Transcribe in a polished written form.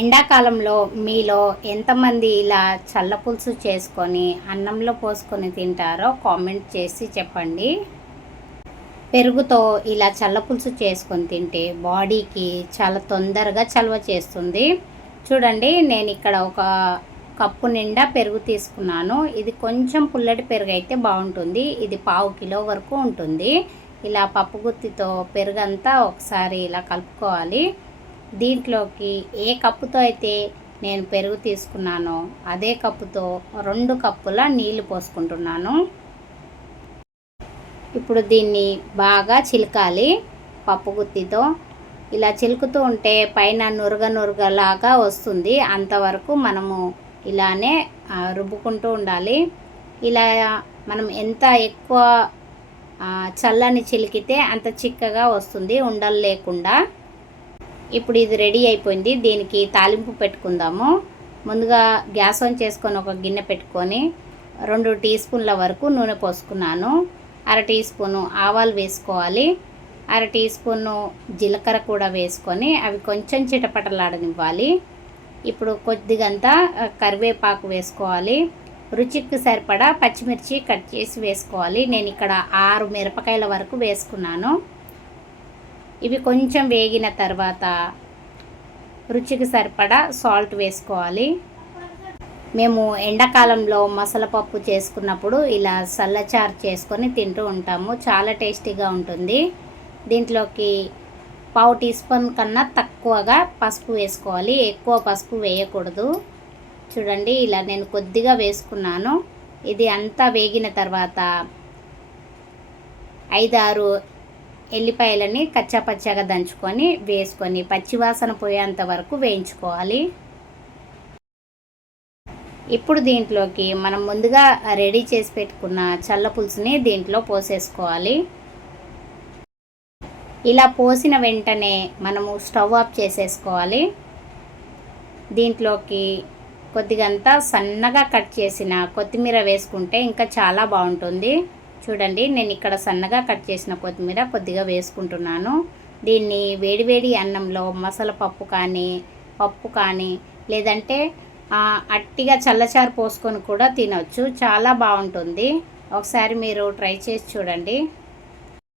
ఎండాకాలంలో మీలో ఎంతమంది ఇలా చల్ల పులుసు చేసుకొని అన్నంలో పోసుకొని తింటారో కామెంట్ చేసి చెప్పండి. పెరుగుతో ఇలా చల్ల పులుసు చేసుకొని తింటే బాడీకి చాలా తొందరగా చలవ చేస్తుంది. చూడండి, నేను ఇక్కడ ఒక కప్పు నిండా పెరుగు తీసుకున్నాను. ఇది కొంచెం పుల్లటి పెరుగు అయితే బాగుంటుంది. ఇది 1/2 కిలో వరకు ఉంటుంది. ఇలా పప్పు గుత్తితో పెరుగంతా ఒకసారి ఇలా కలుపుకోవాలి. దీంట్లోకి ఏ కప్పుతో అయితే నేను పెరుగు తీసుకున్నానో అదే కప్పుతో 2 కప్పుల నీళ్లు పోసుకుంటున్నాను. ఇప్పుడు దీన్ని బాగా చిలకాలి. పప్పు గుత్తితో ఇలా చిలుకుతూ ఉంటే పైన నురగలాగా వస్తుంది. అంతవరకు మనము ఇలానే రుబ్బుకుంటూ ఉండాలి. ఇలా మనం ఎంత ఎక్కువ చల్లని చిలికితే అంత చిక్కగా వస్తుంది, ఉండలు లేకుండా. ఇప్పుడు ఇది రెడీ అయిపోయింది. దీనికి తాలింపు పెట్టుకుందాము. ముందుగా గ్యాస్ ఆన్ చేసుకొని ఒక గిన్నె పెట్టుకొని 2 టీ స్పూన్ల వరకు నూనె పోసుకున్నాను. 1/2 టీ స్పూను ఆవాలు వేసుకోవాలి. 1/2 టీ స్పూను జీలకర్ర కూడా వేసుకొని అవి కొంచెం చిటపటలాడనివ్వాలి. ఇప్పుడు కొద్దిగంతా కరివేపాకు వేసుకోవాలి. రుచికి సరిపడా పచ్చిమిర్చి కట్ చేసి వేసుకోవాలి. నేను ఇక్కడ 6 మిరపకాయల వరకు వేసుకున్నాను. ఇవి కొంచెం వేగిన తర్వాత రుచికి సరిపడా సాల్ట్ వేసుకోవాలి. మేము ఎండాకాలంలో మసాలా పప్పు చేసుకున్నప్పుడు ఇలా చల్లచారు చేసుకొని తింటూ ఉంటాము. చాలా టేస్టీగా ఉంటుంది. దీంట్లోకి 1/2 టీ స్పూన్ కన్నా తక్కువగా పసుపు వేసుకోవాలి. ఎక్కువ పసుపు వేయకూడదు. చూడండి, ఇలా నేను కొద్దిగా వేసుకున్నాను. ఇది అంతా వేగిన తర్వాత 5-6 ఎల్లిపాయలని కచ్చాపచ్చాగా దంచుకొని వేసుకొని పచ్చివాసన పోయేంత వరకు వేయించుకోవాలి. ఇప్పుడు దీంట్లోకి మనం ముందుగా రెడీ చేసి పెట్టుకున్న చల్ల పులుసుని దీంట్లో పోసేసుకోవాలి. ఇలా పోసిన వెంటనే మనము స్టవ్ ఆఫ్ చేసేసుకోవాలి. దీంట్లోకి కొద్దిగంతా సన్నగా కట్ చేసిన కొత్తిమీర వేసుకుంటే ఇంకా చాలా బాగుంటుంది. చూడండి, నేను ఇక్కడ సన్నగా కట్ చేసిన కొత్తిమీర కొద్దిగా వేసుకుంటున్నాను. దీన్ని వేడివేడి అన్నంలో మసాలా పప్పు కానీ లేదంటే అట్టిగా చల్లచారు పోసుకొని కూడా తినవచ్చు. చాలా బాగుంటుంది. ఒకసారి మీరు ట్రై చేసి చూడండి.